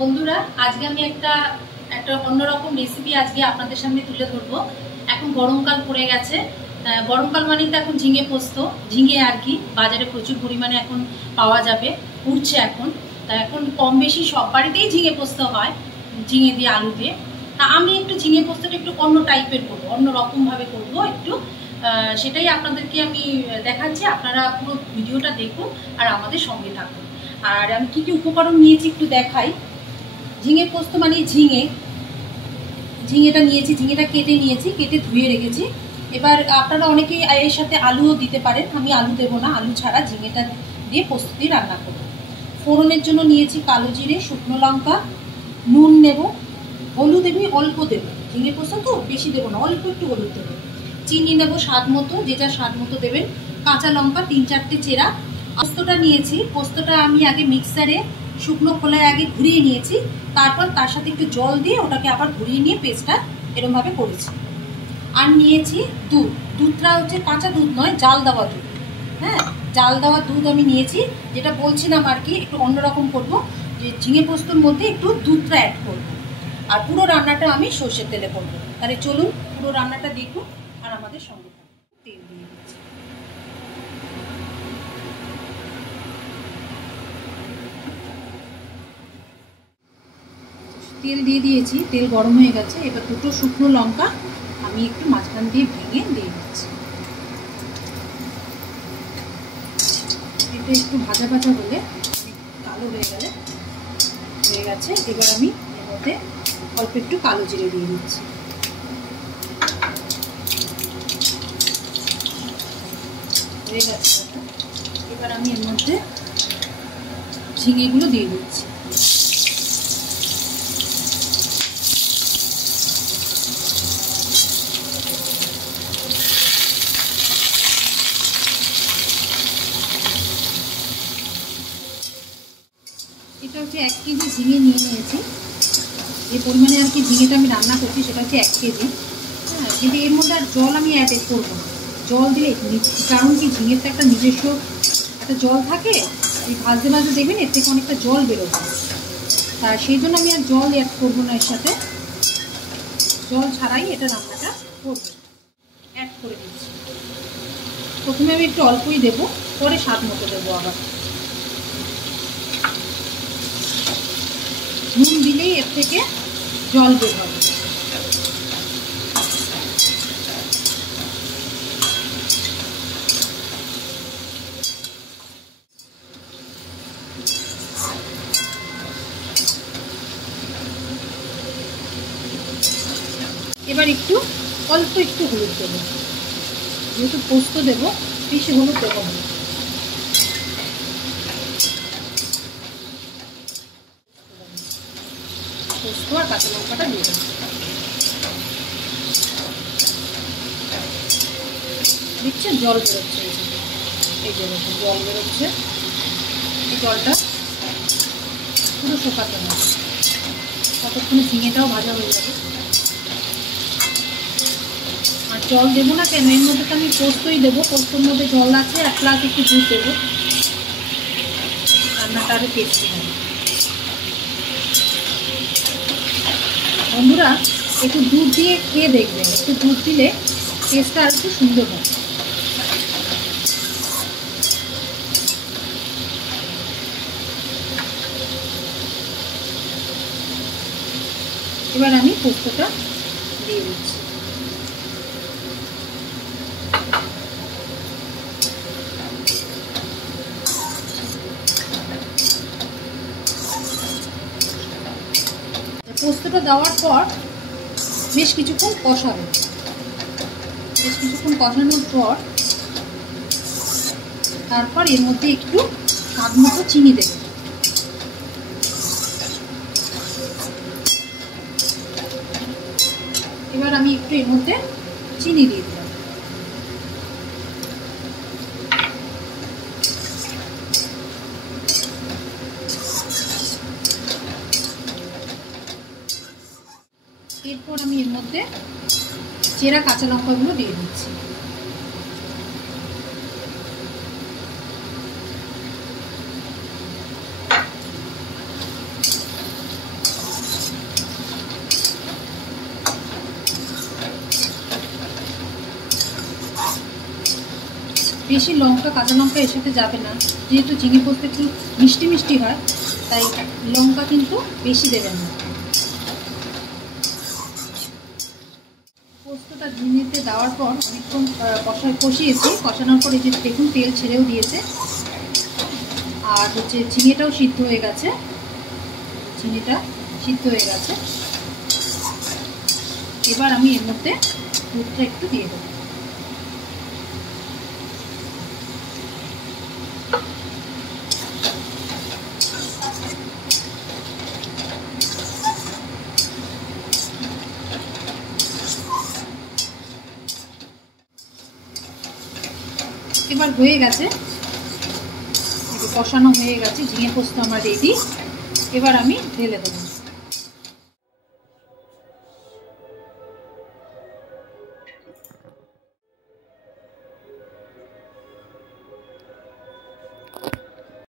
বন্ধুরা, আজকে আমি একটা অন্যরকম রেসিপি আজকে আপনাদের সামনে তুলে ধরবো। এখন গরমকাল পড়ে গেছে। গরমকাল মানে তো এখন ঝিঙে পোস্ত, ঝিঙে আর কি বাজারে প্রচুর পরিমাণে এখন পাওয়া যাবে, উঠছে এখন। তা এখন কম বেশি সব বাড়িতেই ঝিঙে পোস্ত হয়, ঝিঙে দিয়ে আলু দিয়ে। তা আমি একটু ঝিঙে পোস্তটা একটু অন্য টাইপের করবো, অন্য রকমভাবে করবো একটু। সেটাই আপনাদেরকে আমি দেখাচ্ছি। আপনারা পুরো ভিডিওটা দেখুন আর আমাদের সঙ্গে থাকুন। আর আমি কী কী উপকরণ নিয়েছি একটু দেখাই। ঝিঙে পোস্ত মানে ঝিঙেটা নিয়েছি, ঝিঙেটা কেটে নিয়েছি, কেটে ধুয়ে রেখেছি। এবার আপনারা অনেকেই এর সাথে আলুও দিতে পারেন, আমি আলু দেবো না, আলু ছাড়া ঝিঙেটা দিয়ে পোস্ত দিয়ে রান্না করব। ফোড়নের জন্য নিয়েছি কালো জিরে, শুকনো লঙ্কা, নুন নেব, হলুদ এমনি অল্প দেবো, ঝিঙে পোস্ত তো বেশি দেবো না, অল্প একটু হলুদ দেবো। চিনি নেব স্বাদ মতো, যে যা স্বাদ মতো দেবেন। কাঁচা লঙ্কা 3-4টে চেরা। পোস্তটা নিয়েছি, পোস্তটা আমি আগে মিক্সারে শুকনো খোলায় আগে ঘুরিয়ে নিয়েছি, তারপর তার সাথে একটু জল দিয়ে ওটাকে আবার ঘুরিয়ে নিয়ে পেস্টটা এরমভাবে করেছি। আর নিয়েছি দুধ, দুধটা হচ্ছে কাঁচা দুধ নয়, জাল দেওয়া দুধ। হ্যাঁ, জাল দেওয়া দুধ আমি নিয়েছি। যেটা বলছিলাম আর কি, একটু অন্যরকম করবো, যে ঝিঙে পোস্তর মধ্যে একটু দুধটা অ্যাড করবো। আর পুরো রান্নাটা আমি সর্ষের তেলে করবো। তাহলে চলুন পুরো রান্নাটা দেখুন আর আমাদের সঙ্গে থাকুন। তেল দিয়ে দিচ্ছি। তেল দিয়ে দিয়েছি, তেল গরম হয়ে গেছে। এবার দুটো শুকনো লঙ্কা আমি একটু মাঝখান দিয়ে ভেঙে দিয়ে দিচ্ছি। এটা একটু ভাজা ভাজা হলে, কালো হয়ে গেছে। এবার আমি এর মধ্যে অল্প একটু কালো জিরে দিয়ে দিচ্ছি। হয়ে গেছে। এবার আমি এর মধ্যে ঝিঙেগুলো দিয়ে দিচ্ছি। এটা হচ্ছে 1 কেজি ঝিঙে নিয়ে নিয়েছি। যে পরিমাণে আর কি ঝিঙেটা আমি রান্না করছি সেটা হচ্ছে 1 কেজি। হ্যাঁ, কিন্তু এর মধ্যে আর জল আমি অ্যাড করবো না। জল দিলে, কারণ কি ঝিঙের তো একটা নিজস্ব একটা জল থাকে, এই ভাজতে ভাজতে দেখবেন এর থেকে অনেকটা জল বেরোবে। তা সেই জন্য আমি আর জল অ্যাড করবো না এর সাথে, জল ছাড়াই এটা রান্নাটা করবো। অ্যাড করে দিচ্ছি। প্রথমে আমি একটু অল্পই দেবো, পরে স্বাদ মতো দেবো আবার। নুন দিলেই এর থেকে জল বের হবে। এবার অল্প একটু হলুদ দেবো, যেহেতু পোস্ত দেবো, বেশি হলুদ দেবো না। পোস্ত আর কাঁচা লঙ্কাটা দিয়ে দেবো। দিচ্ছে, জল বেরোচ্ছে, এই যে জল বেরোচ্ছে। এই জলটা পুরো শুকাতে হবে, ততক্ষণে ঝিঙেটাও ভাজা হয়ে যাবে। আর জল দেবো না কেন, এর মধ্যে তো আমি পোস্তই দেবো, পোস্তর মধ্যে জল আছে, আর প্লাস একটু দুধ দেবো, রান্নাটা আরও টেস্টি হবে। বন্ধুরা, একটু দুধ দিয়ে খেয়ে দেখবেন, একটু দুধ দিলে টেস্টটা আর একটু সুন্দর হয়। এবার আমি পোস্তটা দিয়ে দিচ্ছি। পোস্তটা দেওয়ার পর বেশ কিছুক্ষণ কষাবে। বেশ কিছুক্ষণ কষানোর পর তারপর এর মধ্যে একটু স্বাদ মতো চিনি দেবে। এবার আমি একটু এর মধ্যে চিনি দিয়ে দিলাম। এরপর আমি এর মধ্যে চেরা কাঁচা লঙ্কাগুলো দিয়ে দিচ্ছি। বেশি লঙ্কা, কাঁচা লঙ্কা এর সাথে যাবে না, যেহেতু ঝিঙে পোস্ত একটু মিষ্টি মিষ্টি হয়, তাই লঙ্কা কিন্তু বেশি দেবেন না। পোস্তটা ঝিঙেতে দেওয়ার পর অনেকক্ষণ কষিয়েছি। কষানোর পরে যে দেখুন তেল ছেড়েও দিয়েছে, আর হচ্ছে ঝিঙেটাও সিদ্ধ হয়ে গেছে। ঝিঙেটা সিদ্ধ হয়ে গেছে। এবার আমি এর মধ্যে দুধটা একটু দিয়ে দেবো। এবার হয়ে গেছে, কষানো হয়ে গেছে, ঝিঙে পোস্ত আমার রেডি। এবার আমি ঢেলে দেবো।